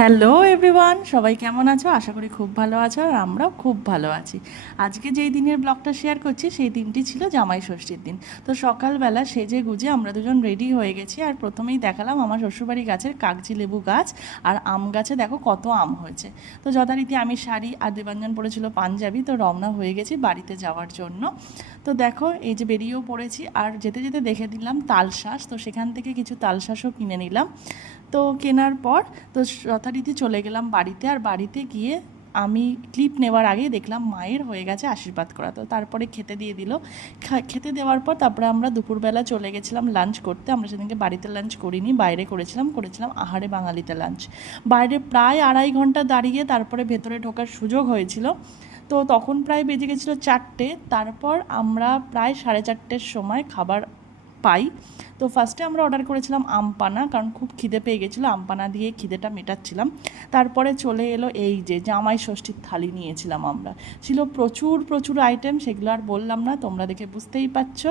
Hello everyone, সবাই কেমন আছো? আশা করি খুব ভালো আছো আর আমরাও খুব ভালো আছি। আজকে যেই দিনের ব্লগটা শেয়ার করছি সেই দিনটি ছিল জামাই ষষ্ঠীর দিন। তো সকালবেলা সেজে গুজে আমরা দুজন রেডি হয়ে গেছি, আর প্রথমেই দেখালাম আমার শ্বশুরবাড়ি গাছের কাগজি লেবু গাছ, আর আম গাছে দেখো কত আম হয়েছে। তো যথারীতি আমি শাড়ি আর দেবাঞ্জন পরেছিল পাঞ্জাবি, তো রওনা হয়ে গেছি বাড়িতে যাওয়ার জন্য। তো দেখো এই যে বেরিয়েও পড়েছি, আর যেতে যেতে দেখে দিলাম তালশাঁস, তো সেখান থেকে কিছু তালশাঁসও কিনে নিলাম। তো কেনার পর তো যথারীতি চলে গেলাম বাড়িতে, আর বাড়িতে গিয়ে আমি ক্লিপ নেওয়ার আগেই দেখলাম মায়ের হয়ে গেছে আশীর্বাদ করা। তো তারপরে খেতে দিয়ে দিল। খেতে দেওয়ার পর তারপরে আমরা দুপুরবেলা চলে গেছিলাম লাঞ্চ করতে। আমরা সেদিনকে বাড়িতে লাঞ্চ করিনি, বাইরে করেছিলাম আহারে বাঙালিতে লাঞ্চ। বাইরে প্রায় 2.5 ঘন্টা দাঁড়িয়ে তারপরে ভেতরে ঢোকার সুযোগ হয়েছিল। তো তখন প্রায় বেজে গেছিলো 4টে। তারপর আমরা প্রায় 4:30-র সময় খাবার পাই। তো ফার্স্টে আমরা অর্ডার করেছিলাম আমপানা, কারণ খুব খিদে পেয়ে গেছিলো, আমপানা দিয়ে খিদেটা মেটাচ্ছিলাম। তারপরে চলে এলো এই যে জামাই ষষ্ঠীর থালি নিয়েছিলাম আমরা। ছিল প্রচুর প্রচুর আইটেম, সেগুলো আর বললাম না, তোমরা দেখে বুঝতেই পারছো।